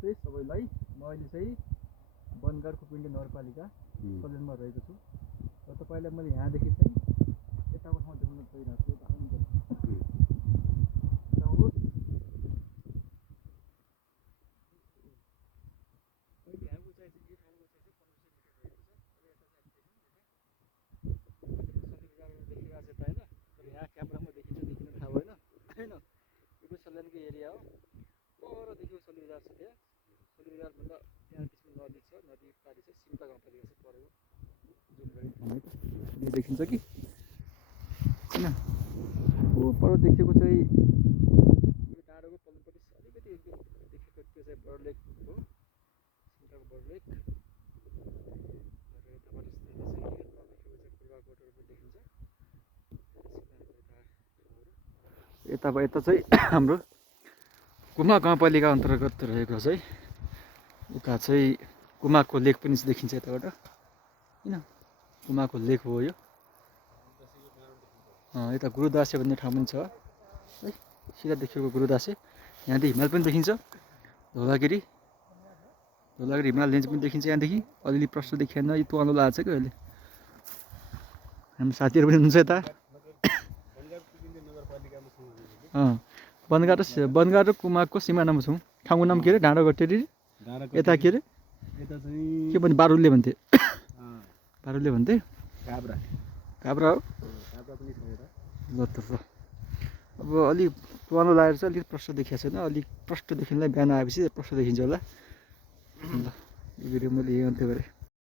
नमस्ते सबैलाई। म अहिले चाहिँ बनगाडको पिण्ड नगरपालिका सदनमा रहेको छु र तपाईँलाई मैले यहाँदेखि चाहिँ यताको ठाउँ देखाउन गइरहेको छु। यहाँ क्यामेरामा देखिन्छ देखिन थाहा भएन होइन, यो सल्यानको एरिया हो। पर देखियो सल्ली बजार छ, त्यहाँ सल्ली बजारभन्दा त्यहाँ बिचमा नदी छ, नदी पारि चाहिँ सिम्ता गाउँपालिका चाहिँ परेको जुन गरी यो देखिन्छ कि होइन। ऊ पर देखेको चाहिँ यो डाँडोको पल्लोपट्टि अलिकति देखेको त्यो चाहिँ बर्ड लेक हो, सिम्ताको बर्ड लेक। र यताबाट पूर्वाकोटहरू पनि देखिन्छ। यता चाहिँ हाम्रो कुमा गाउँपालिका अन्तर्गत रहेको चाहिँ उता चाहिँ कुमाको लेक पनि देखिन्छ यताबाट होइन। कुमाको लेक हो यो। यता गुरुदासे भन्ने ठाउँ पनि छ है, सिधा देखिएको गुरुदासे। यहाँदेखि हिमाल पनि देखिन्छ, धौलागिरी हिमाल रेन्ज पनि देखिन्छ यहाँदेखि। अलिअलि प्रश्न देखिएन, यो तुवालो लागेको छ कि अहिले। हाम्रो साथीहरू पनि हुनुहुन्छ यता। बनगाड र कुमाको सिमानामा छौँ। ठाउँको नाम के अरे? डाँडो गट्टेरी। यता के अरे? के भन्थे? बारुले भन्थे। बारुले भन्थे। काब्रा हो। ल त अब अलिक पुरानो लागेर चाहिँ अलिक प्रश्न देखिएको छैन। अलिक प्रश्न देखिनलाई बिहान आएपछि प्रश्न देखिन्छ होला। ल यो भिडियो मैले यही अन्त्य गरेँ।